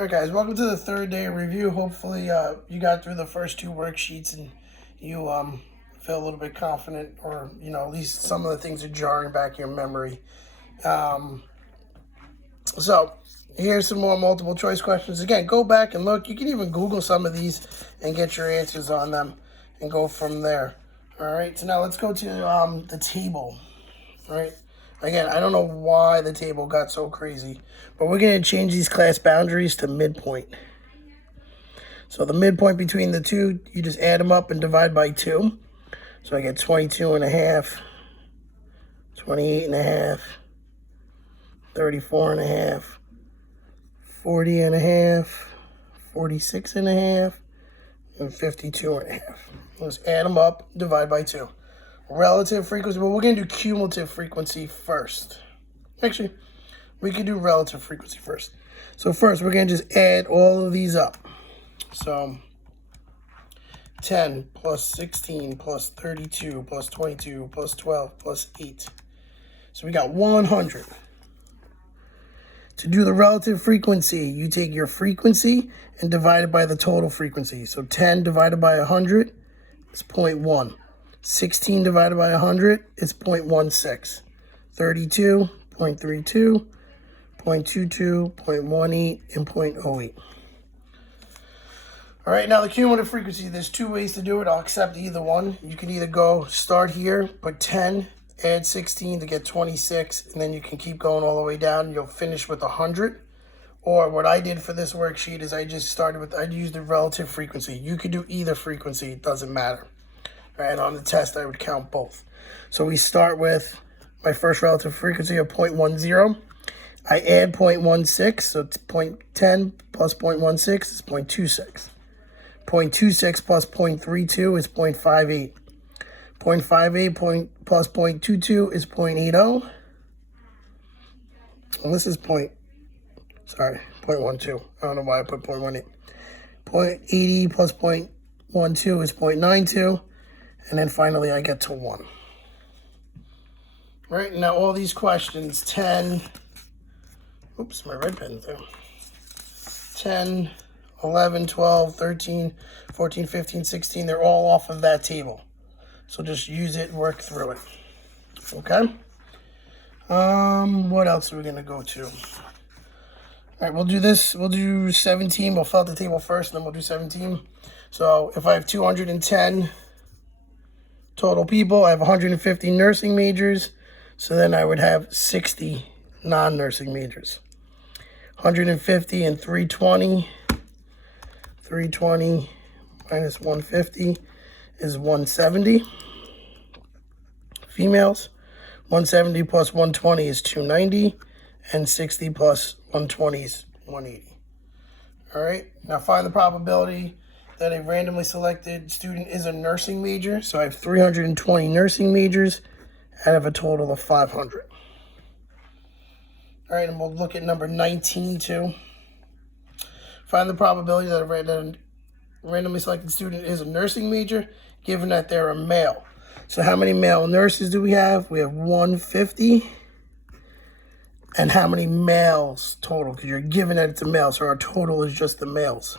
All right, guys, welcome to the third day of review. Hopefully, you got through the first two worksheets and you feel a little bit confident, or at least some of the things are jarring back your memory. So here's some more multiple choice questions. Again, go back and look. You can even Google some of these and get your answers on them and go from there. All right, so now let's go to the table. All right. Again, I don't know why the table got so crazy, but we're going to change these class boundaries to midpoint. So the midpoint between the two, you just add them up and divide by 2. So I get 22 and a half, 28 and a half, 34 and a half, 40 and a half, 46 and a half, and 52 and a half. Let's add them up, divide by 2. Relative frequency, but we're going to do cumulative frequency first. Actually, we can do relative frequency first. So first, we're going to just add all of these up. So 10 plus 16 plus 32 plus 22 plus 12 plus 8. So we got 100. To do the relative frequency, you take your frequency and divide it by the total frequency. So 10 divided by 100 is 0.1. 16 divided by 100 is 0.16. 32, 0.32, 0.22, 0.18, and 0.08. All right, now the cumulative frequency, there's 2 ways to do it. I'll accept either one. You can either go start here, put 10, add 16 to get 26, and then you can keep going all the way down and you'll finish with 100. Or what I did for this worksheet is I used the relative frequency. You could do either frequency, it doesn't matter. And on the test, I would count both. So we start with my first relative frequency of 0.10. I add 0.16, so it's 0.10 plus 0.16 is 0.26. 0.26 plus 0.32 is 0.58. 0.58 plus 0.22 is 0.80. And this is 0.12. I don't know why I put 0.18. 0.80 plus 0.12 is 0.92. And then finally, I get to 1. Right, now all these questions, 10, oops, my red pen's there. 10, 11, 12, 13, 14, 15, 16, they're all off of that table. So just use it, work through it. Okay? What else are we going to go to? All right, we'll do this. We'll do 17. We'll fill out the table first, and then we'll do 17. So if I have 210 total people, I have 150 nursing majors, so then I would have 60 non-nursing majors. 150 and 320. 320 minus 150 is 170 females. 170 plus 120 is 290, and 60 plus 120 is 180. All right, now find the probability that a randomly selected student is a nursing major. So I have 320 nursing majors out of a total of 500. All right, and we'll look at number 19 too. Find the probability that a randomly selected student is a nursing major, given that they're a male. So how many male nurses do we have? We have 150. And how many males total? Because you're given that it's a male, so our total is just the males.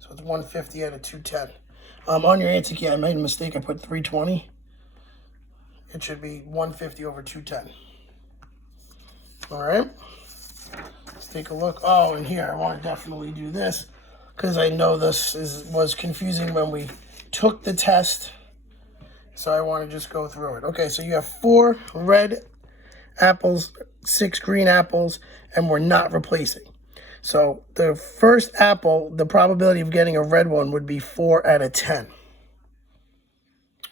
So it's 150 out of 210. On your answer key, I made a mistake. I put 320. It should be 150 over 210. All right. Let's take a look. Oh, and here, I want to definitely do this because I know this was confusing when we took the test. So I want to just go through it. Okay, so you have 4 red apples, 6 green apples, and we're not replacing. So the first apple, the probability of getting a red one would be 4 out of 10.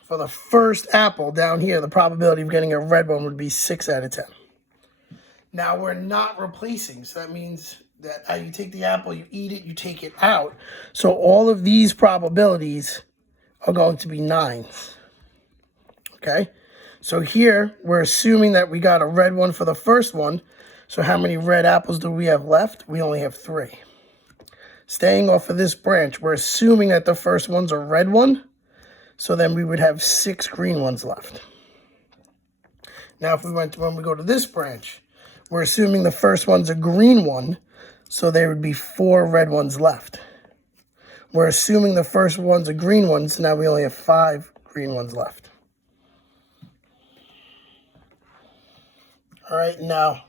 For the first apple down here, the probability of getting a red one would be 6 out of 10. Now we're not replacing, so that means that you take the apple, you eat it, you take it out. So all of these probabilities are going to be 9s. Okay? So here, we're assuming that we got a red one for the first one. So how many red apples do we have left? We only have 3. Staying off of this branch, we're assuming that the first one's a red one. So then we would have 6 green ones left. Now, when we go to this branch, We're assuming the first one's a green one, so there would be 4 red ones left. We're assuming the first one's a green one, so now we only have 5 green ones left. All right, now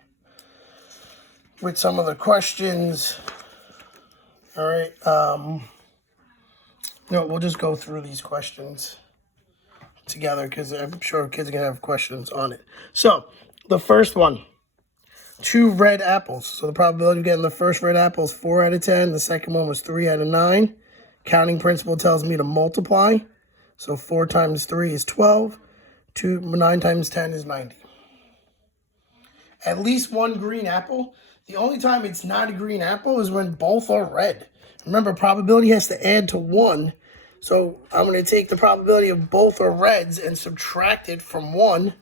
with some of the questions, all right, we'll just go through these questions together because I'm sure kids are going to have questions on it. So the first one, 2 red apples. So the probability of getting the first red apple is 4 out of 10. The second one was 3 out of 9. Counting principle tells me to multiply. So 4 times 3 is 12. 9 times 10 is 90. At least 1 green apple. The only time it's not a green apple is when both are red. Remember, probability has to add to 1. So I'm going to take the probability of both are reds and subtract it from 1.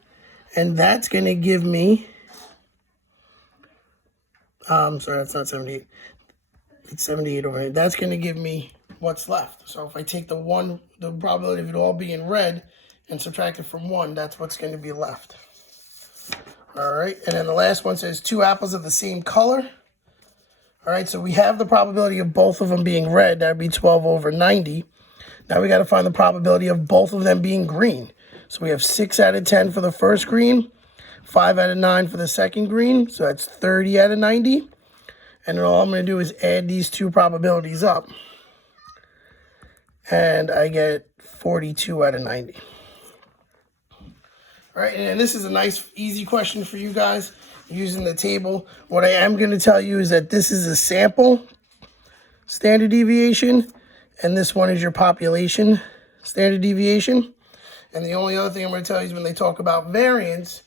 And that's going to give me... I'm sorry, that's not 78. It's 78 over here. That's going to give me what's left. So if I take the probability of it all being red and subtract it from 1, that's what's going to be left. All right, and then the last one says 2 apples of the same color. All right, so we have the probability of both of them being red. That would be 12 over 90. Now we got to find the probability of both of them being green. So we have 6 out of 10 for the first green, 5 out of 9 for the second green. So that's 30 out of 90. And then all I'm going to do is add these 2 probabilities up. And I get 42 out of 90. All right, and this is a nice, easy question for you guys using the table. What I am going to tell you is that this is a sample standard deviation, and this one is your population standard deviation. And the only other thing I'm going to tell you is when they talk about variance,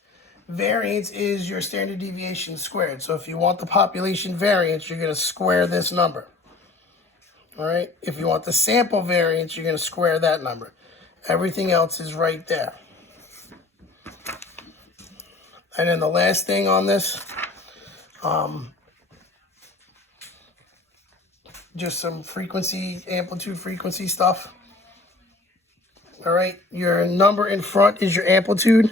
variance is your standard deviation squared. So if you want the population variance, you're going to square this number. All right, if you want the sample variance, you're going to square that number. Everything else is right there. And then the last thing on this, just some frequency, amplitude frequency stuff. All right, your number in front is your amplitude.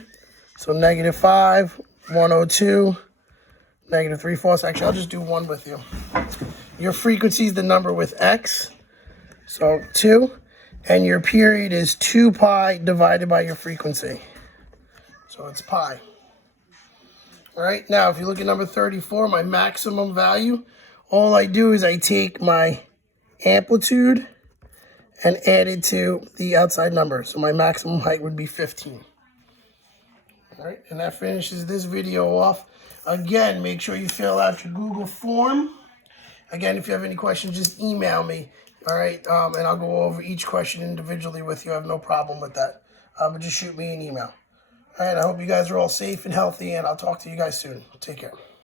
So -5, 102, -3/4. Actually, I'll just do 1 with you. Your frequency is the number with X, so 2. And your period is 2 pi divided by your frequency. So it's pi. All right, now if you look at number 34, my maximum value, all I do is I take my amplitude and add it to the outside number. So my maximum height would be 15. All right, and that finishes this video off. Again, make sure you fill out your Google form. Again, if you have any questions, just email me. All right, and I'll go over each question individually with you. I have no problem with that. But just shoot me an email. All right, I hope you guys are all safe and healthy, and I'll talk to you guys soon. Take care.